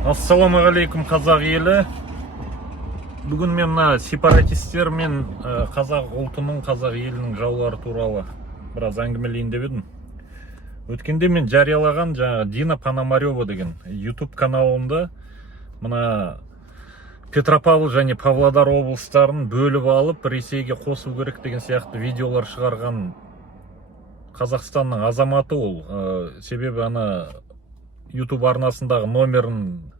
Ассалаумағалейкум қазақ елі. Бүгін мен мына сепаратистер мен қазақ ұлтының, қазақ елінің жаулары туралы біраз әңгімелейін деп едім. Өткенде мен жариялаған Дина Пономарева деген YouTube каналында мына Петропавл және Павлодар облыстарын бөліп алып Ресейге қосу керек деген сияқты видеолар шығарған Қазақстанның азаматы ол. Себебі ана YouTube арнасындағы номерін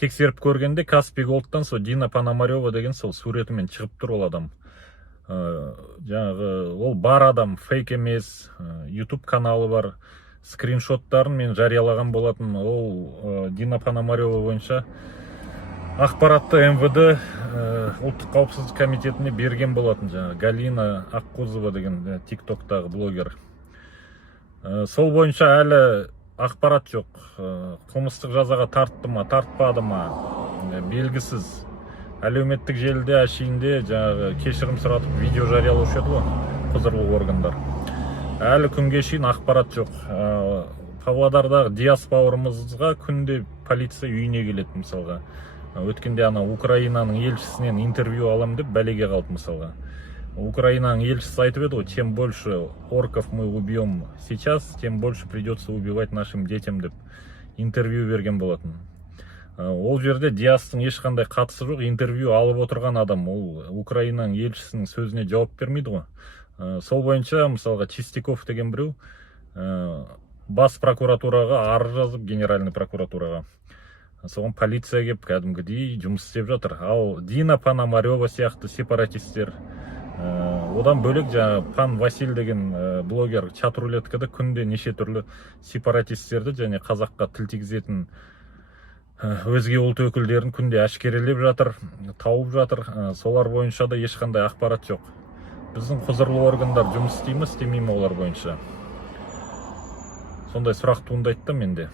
тексеріп көргенде Каспий Голдтан сол Дина Пономарева деген сол суретімен шығып тұр ол адам. Ол бар адам, фейк емес, YouTube каналы бар, скриншоттарын мен жариялаған болатын. Ол Дина Пономарева бойынша ақпаратты МВД ұлттық қауіпсіздік комитетіне берген болатын. Галина Аққозова деген тиктоктағы блогер. Сол бойынша әлі ақпарат жоқ. Қылмыстық жазаға тартты ма, тартпады ма белгісіз. Әлеуметтік желіде әшейінде кешірім сұратып видео жариялаушы еді ғой құзырлы органдар. Әлі күнге шейін ақпарат жоқ. Павлодардағы Диас бауырымызға күнде полиция үйіне келеді мысалға. Өткенде ана Украинаның елшісінен интервью алам деп бәлеге қалды мысалға. Украинаның елшісі айтып еді ғой, чем больше орков мы убьем сейчас, тем больше придется убивать нашим детям деп интервью берген болатын. Ол жерде Диастың ешқандай қатысы жоқ, интервью алып отырған адам, ол Украинаның елшісінің сөзіне жауап бермейді ғой. Сол бойынша мысалға Чистяков деген біреу бас прокуратураға арыз жазып, генеральный прокуратураға. Соған полиция кеп кәдімгідей жұмыс істеп жатыр. Ал Дина Пономарева сияқты сепаратистер, одан бөлек Пан Василь деген блогер чат-рулеткада күнде неше түрлі сепаратистерді және қазаққа тіл тигізетін өзге ұлт өкілдерін күнде әшкерелеп жатыр, тауып жатыр. Солар бойынша да ешқандай ақпарат жоқ. Біздің құзырлы органдар жұмыс істей ме, істемей ме олар бойынша? Сондай сұрақ туындайды да менде.